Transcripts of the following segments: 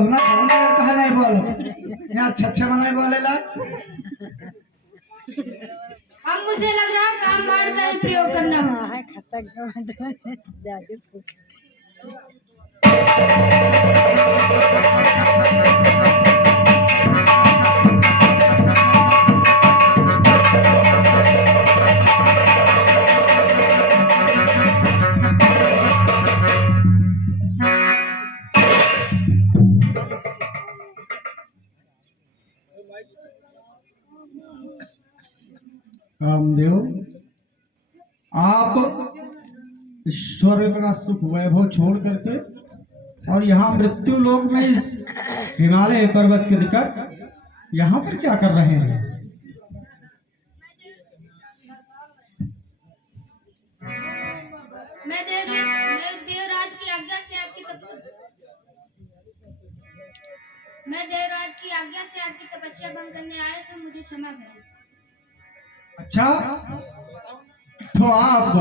बहुना कौन कहा नहीं बोल यहाँ अच्छे मनाई बोलेला। अब मुझे लग रहा है काम बाढ़ का ही प्रयोग करना है। कामदेव, आप स्वर्ग का सुख वैभव छोड़ करके और यहाँ मृत्यु लोक में इस हिमालय पर्वत के निकट यहाँ पर क्या कर रहे हैं? मैं देवराज की आज्ञा से आपकी तपस्या भंग करने आया तो मुझे क्षमा करें। अच्छा, तो आप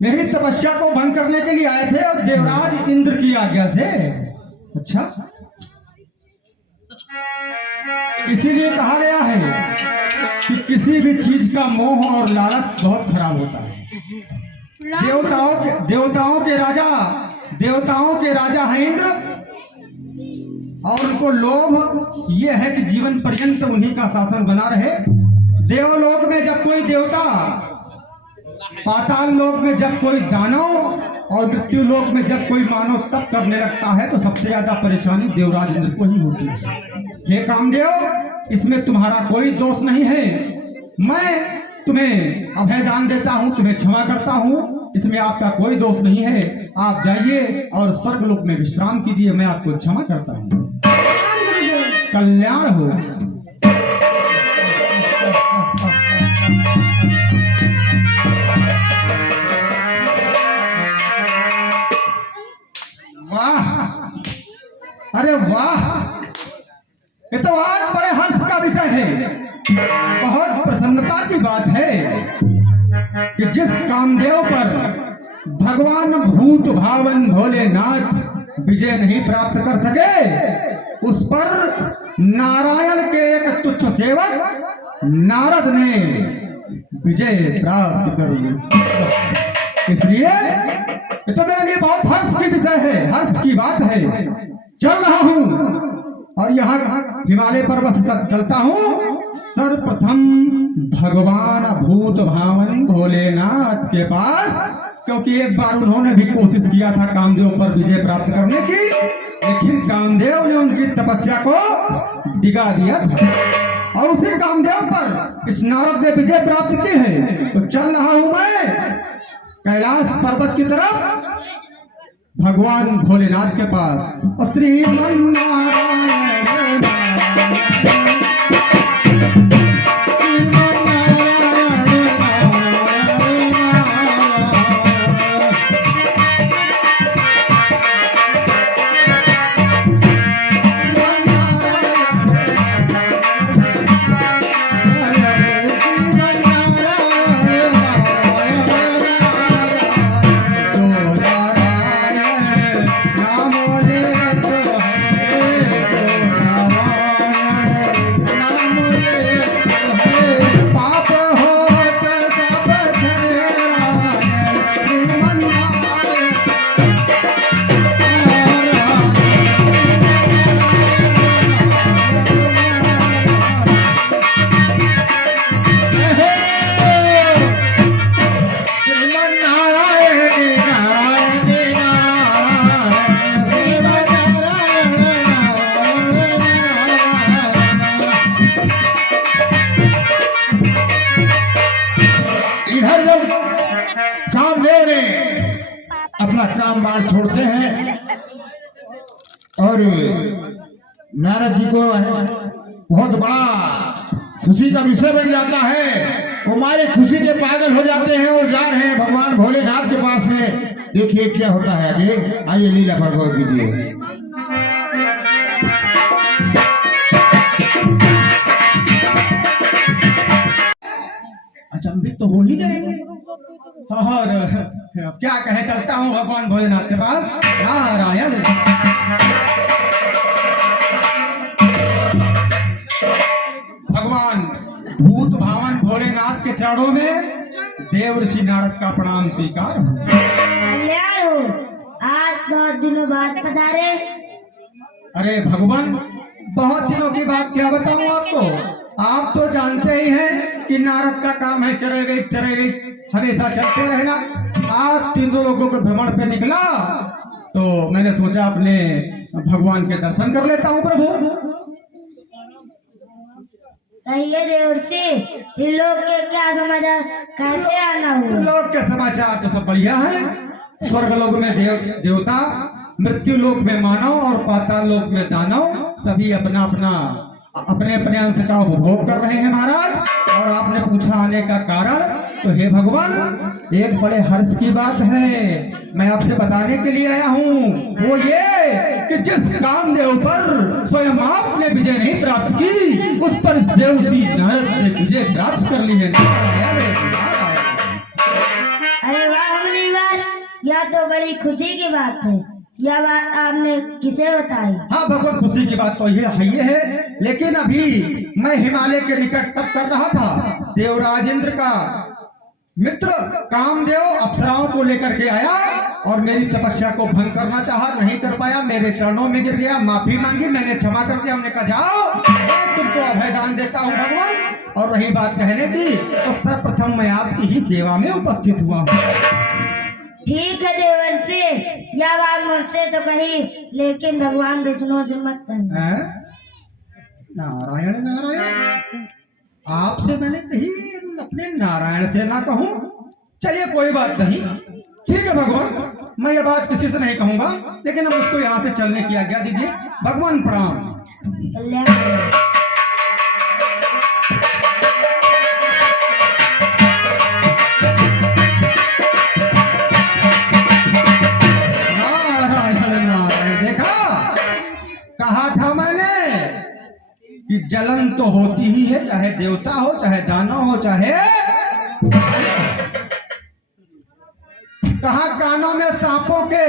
मेरी तपस्या को भंग करने के लिए आए थे और देवराज इंद्र की आज्ञा से? अच्छा, इसीलिए कहा गया है कि किसी भी चीज का मोह और लालच बहुत खराब होता है। देवताओं के राजा हैं इंद्र, और उनको लोभ ये है कि जीवन पर्यंत उन्हीं का शासन बना रहे। देवलोक में जब कोई देवता, पाताल लोक में जब कोई दानव और मृत्यु लोक में जब कोई मानव तप करने लगता है तो सबसे ज्यादा परेशानी देवराज इंद्र को ही होती है। हे कामदेव, इसमें तुम्हारा कोई दोष नहीं है। मैं तुम्हें अभयदान देता हूँ, तुम्हें क्षमा करता हूँ, इसमें आपका कोई दोष नहीं है। आप जाइए और स्वर्गलोक में विश्राम कीजिए, मैं आपको क्षमा करता हूँ। कल्याण हो। वाह, अरे वाह, ये तो आज बड़े हर्ष का विषय है। बहुत प्रसन्नता की बात है कि जिस कामदेव पर भगवान भूत भावन भोलेनाथ विजय नहीं प्राप्त कर सके, उस पर नारायण के एक तुच्छ सेवक नारद ने विजय प्राप्त कर ली। इसलिए ये तो मेरे लिए बहुत हर्ष की विषय है, हर्ष की बात है। चल रहा हूँ और यहाँ हिमालय पर्वत से चलता हूँ सर्वप्रथम भगवान भूत भावन भोलेनाथ के पास, क्योंकि एक बार उन्होंने भी कोशिश किया था कामदेव पर विजय प्राप्त करने की, लेकिन कामदेव ने उनकी तपस्या को डिगा दिया था और उसी कामदेव पर इस नारद ने विजय प्राप्त की है। तो चल रहा हूं मैं कैलाश पर्वत की तरफ भगवान भोलेनाथ के पास। श्रीमन्नारायण अपना काम बाढ़ छोड़ते हैं और नारद जी को बहुत बड़ा खुशी का विषय बन जाता है। वो हमारे खुशी के पागल हो जाते हैं और जा रहे हैं भगवान भोलेनाथ के पास में। देखिए क्या होता है आगे, आइए लीला पर गौर कीजिए। अचंभित तो हो ही जाएंगे। और क्या कहे, चलता हूँ भगवान भोलेनाथ के पास। नारायण चरणों में देव ऋषि नारद का प्रणाम स्वीकार हो। कल्याण हो, आज बहुत दिनों बाद पधारे। अरे भगवान, बहुत दिनों की बात क्या बताऊं आपको। आप तो जानते ही हैं कि नारद का काम है चरे गए हमेशा चलते रहना। आज 3 लोगों के भ्रमण पे निकला तो मैंने सोचा अपने भगवान के दर्शन कर लेता हूँ प्रभु। कहिए देवर्षि, त्रिलोक के क्या समाचार, कैसे आना हुआ? लोक के समाचार तो सब बढ़िया है। स्वर्ग लोक में देवता, मृत्यु लोक में मानव और पाताल लोक में दानव सभी अपने अपने अंश का उपभोग कर रहे हैं महाराज। और आपने पूछा आने का कारण, तो हे भगवान, एक बड़े हर्ष की बात है मैं आपसे बताने के लिए आया हूँ। वो ये कि जिस कामदेव पर स्वयं आपने विजय नहीं प्राप्त की, उस पर इस देवसी नारद ने विजय प्राप्त कर ली है। अरे वाह मुनिवर, यह तो बड़ी खुशी की बात है। यह बात आपने किसे बताई? हाँ भगवान, खुशी की बात तो ये है, लेकिन अभी मैं हिमालय के निकट तप कर रहा था। देवराज इंद्र का मित्र कामदेव अप्सराओं को लेकर के आया और मेरी तपस्या को भंग करना चाहा, नहीं कर पाया, मेरे चरणों में गिर गया, माफी मांगी, मैंने क्षमा कर दिया। हमने कहा जाओ, मैं तुमको अभयदान देता हूँ भगवान। और रही बात कहने की, तो सर्वप्रथम मैं आपकी ही सेवा में उपस्थित हुआ हूँ। ठीक है देवर्षि, यह बात मुझसे तो कही, लेकिन भगवान विष्णु से मत कहना। नारायण नारायण, आपसे मैंने कही, अपने नारायण से ना कहूं। चलिए कोई बात नहीं, ठीक है भगवान, मैं ये बात किसी से नहीं कहूंगा, लेकिन अब मुझको यहाँ से चलने की आज्ञा दीजिए। भगवान प्रणाम। कल्याण हो। कहा था मैंने कि जलन तो होती ही है, चाहे देवता हो, चाहे दानव हो, चाहे कहा कानों में सांपों के,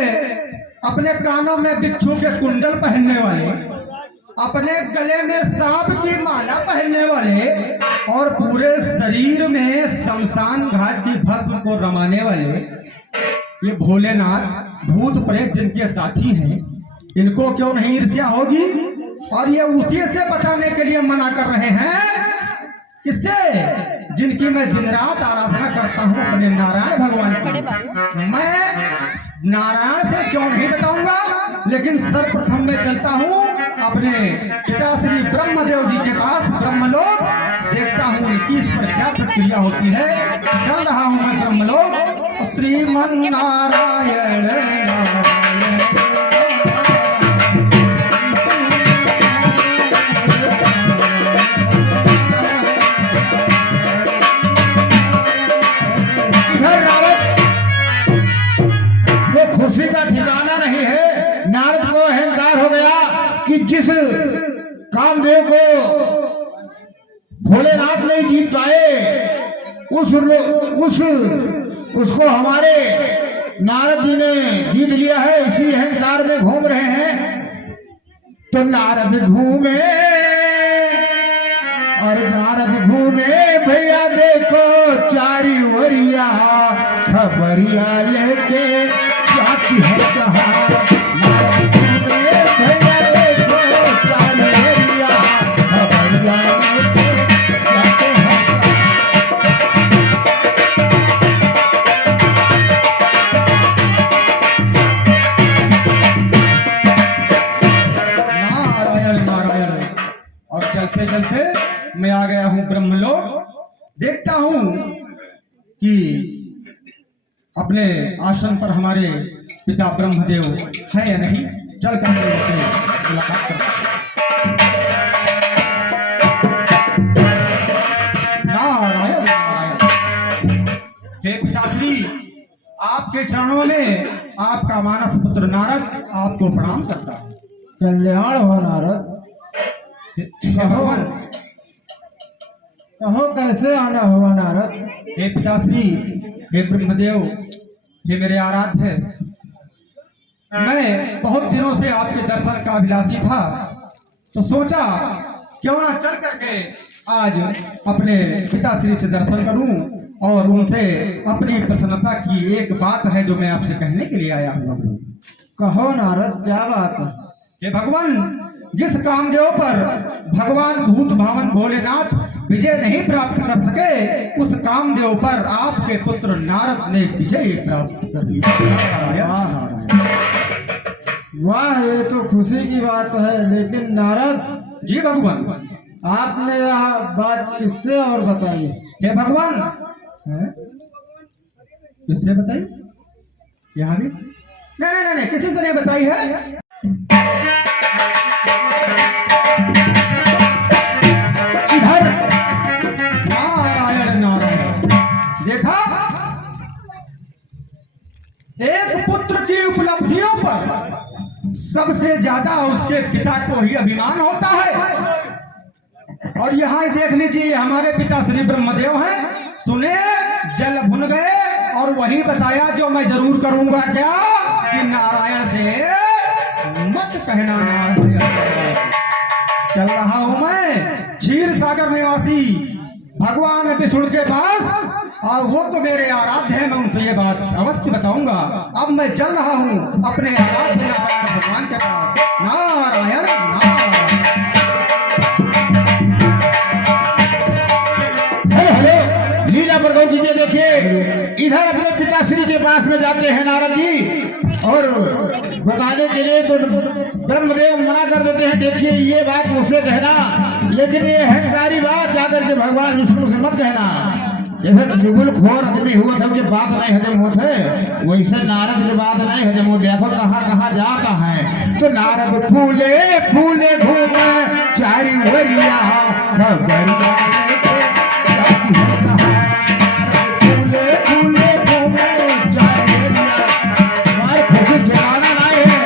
अपने कानों में बिच्छू के कुंडल पहनने वाले, अपने गले में सांप की माला पहनने वाले और पूरे शरीर में शमशान घाट की भस्म को रमाने वाले ये भोलेनाथ भूत प्रेत जिनके साथी हैं, इनको क्यों नहीं ईर्ष्या होगी? और ये उसी से बताने के लिए मना कर रहे हैं, किससे? जिनकी मैं दिन रात आराधना करता हूँ, अपने नारायण भगवान की। मैं नारायण से क्यों नहीं बताऊंगा, लेकिन सर्वप्रथम मैं चलता हूँ अपने पिता श्री ब्रह्मदेव जी के पास ब्रह्मलोक, देखता हूँ उनकी इस पर क्या प्रक्रिया होती है। चल रहा हूँ मैं ब्रह्मलोक। श्रीमन नारायण नारायण। खुशी का ठिकाना नहीं है। नारद को अहंकार हो गया कि जिस कामदेव को भोलेनाथ नहीं जीत पाए, उसको हमारे नारद जी ने जीत लिया है। इसी अहंकार में घूम रहे हैं। तो नारद घूमे और नारद घूमे भैया देखो चारी वरिया, खबरिया लेके जाती है जहां। नारद घूमे भैया देखो चारी वरिया, खबरिया लेके जाते हैं। नारायण नारायण। और चलते चलते मैं आ गया हूँ ब्रह्मलोक। देखता हूँ कि अपने आसन पर हमारे पिता ब्रह्मदेव है या नहीं। चल कर उनसे मुलाकात करता हूं। नारायण नारायण। हे पिताश्री, आपके चरणों में आपका मानस पुत्र नारद आपको प्रणाम करता है। कल्याण हो नारद। भगवान, कहो कैसे आना हुआ नारद? हे पिताश्री, हे ब्रह्मदेव, हे मेरे आराध्य, मैं बहुत दिनों से आपके दर्शन का अभिलाषी था, तो सोचा क्यों ना चल करके आज अपने पिताश्री से दर्शन करूं और उनसे अपनी प्रसन्नता की एक बात है जो मैं आपसे कहने के लिए आया हूँ। कहो नारद, क्या बात है? हे भगवान, जिस कामदेव पर भगवान भूत भावन भोलेनाथ विजय नहीं प्राप्त कर सके, उस कामदेव पर आपके पुत्र नारद ने विजय प्राप्त कर ली। वाह, ये तो खुशी की बात है। लेकिन नारद जी भगवान, आपने यह बात किससे और बताई? हे भगवान, हैं? किससे बताई? यहाँ भी नहीं, किसी से नहीं बताई है। इधर नारायण नारायण, देखा, एक पुत्र की उपलब्धियों पर सबसे ज्यादा उसके पिता को ही अभिमान होता है। और यहाँ देख लीजिए, हमारे पिता श्री ब्रह्मदेव हैं, सुने, जल भुन गए और वही बताया जो मैं जरूर करूंगा, क्या कि नारायण से मत कहना नारायण। चल रहा हूं मैं क्षीर सागर निवासी भगवान विष्णु के पास, और वो तो मेरे आराध्य हैं, मैं उनसे ये बात अवश्य बताऊंगा। अब मैं चल रहा हूं अपने आराध्य नारायण भगवान के पास। नारायण नारायण। हेलो, लीला पर गौर कीजिए। देखिए, इधर अपने पिताश्री के पास में जाते हैं नारद जी, और बताने के लिए तो ब्रह्मदेव मना कर देते हैं। देखिए, ये बात मुझसे कहना, लेकिन ये अहंकारी बात जाकर के भगवान विष्णु से मत कहना। जैसे चुगल खोर आदमी हुआ था, बात नहीं हजम होते, वैसे नारद की बात नहीं हजम हो। देखो कहाँ कहाँ जाता है। तो नारद फूले फूले घूमे चारी वरिया, खबरिया फूले फूले घूमे चारी वरिया। हमारे खुशी जगाना नहीं है।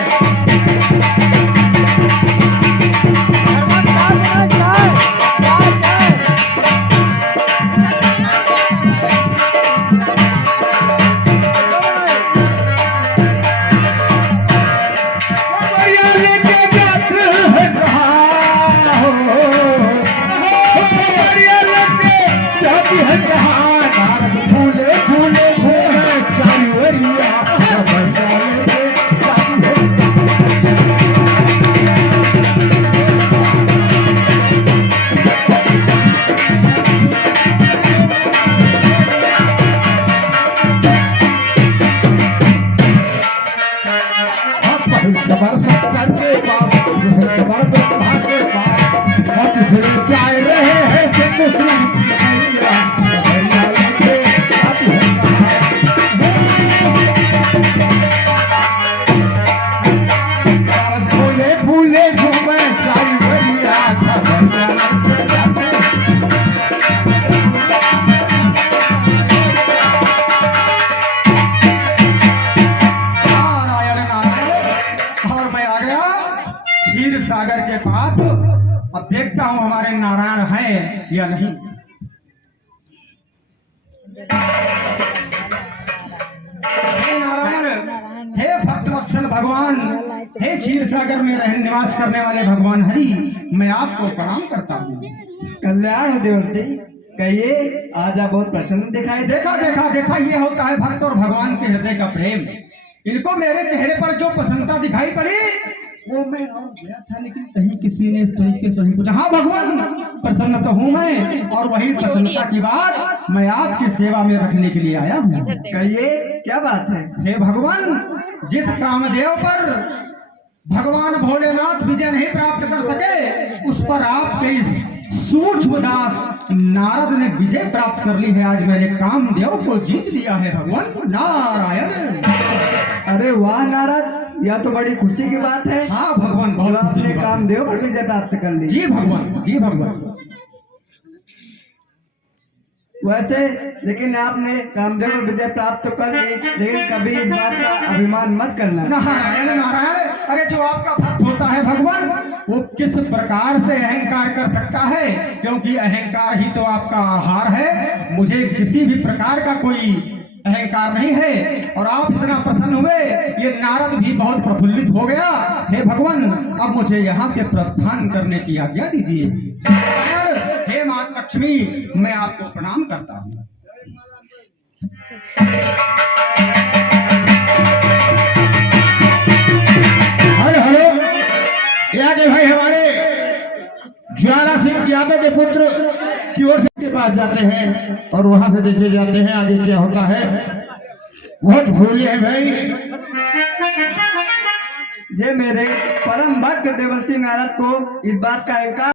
सागर के पास। अब देखता हूं हमारे नारायण है या नहीं। हे नारायण, हे भक्तवत्सल भगवान, हे क्षीर सागर में रह निवास करने वाले भगवान हरि, मैं आपको प्रणाम करता हूँ। कल्याण हो देवर्षि, कहिए, आज आप बहुत प्रसन्न दिखाई। देखा देखा देखा, ये होता है भक्त और भगवान के हृदय का प्रेम। इनको मेरे चेहरे पर जो प्रसन्नता दिखाई पड़ी, वो मैं और गया था, लेकिन कहीं किसी ने इस तरीके से नहीं पूछा। हाँ भगवान, प्रसन्न तो हूँ मैं, और वही प्रसन्नता की बात मैं आपकी सेवा में रखने के लिए आया हूँ। कहिए, क्या बात है? हे भगवान, जिस कामदेव पर भगवान भोलेनाथ विजय नहीं प्राप्त कर सके, उस पर आपके इस सूक्ष्म दास नारद ने विजय प्राप्त कर ली है। आज मेरे कामदेव को जीत लिया है भगवान। नारायण। अरे वाह नारद, यह तो बड़ी खुशी की बात है। हाँ भगवान, बहुत खुशी की आपने बात है। कामदेव पर विजय प्राप्त कर ली। जी भगवान, जी भगवान। वैसे लेकिन आपने कामदेव पर विजय प्राप्त तो कर ली, लेकिन कभी इस बात का अभिमान मत करना। नारायण नारायण, अरे जो आपका भक्त होता है भगवान, वो किस प्रकार से अहंकार कर सकता है, क्योंकि अहंकार ही तो आपका आहार है। मुझे किसी भी प्रकार का कोई अहंकार नहीं है, और आप इतना प्रसन्न हुए, ये नारद भी बहुत प्रफुल्लित हो गया। हे भगवान, अब मुझे यहाँ से प्रस्थान करने की आज्ञा दीजिए। हे माता लक्ष्मी, मैं आपको प्रणाम करता हूँ। हेलो हेलो, याद है भाई हमारे ज्वाला सिंह यादव के पुत्र की ओर से के पास जाते हैं और वहां से देखे जाते हैं आगे क्या होता है। बहुत भूले हैं भाई। ये मेरे परम भक्त देवर्षि नारद को इस बात का इनकार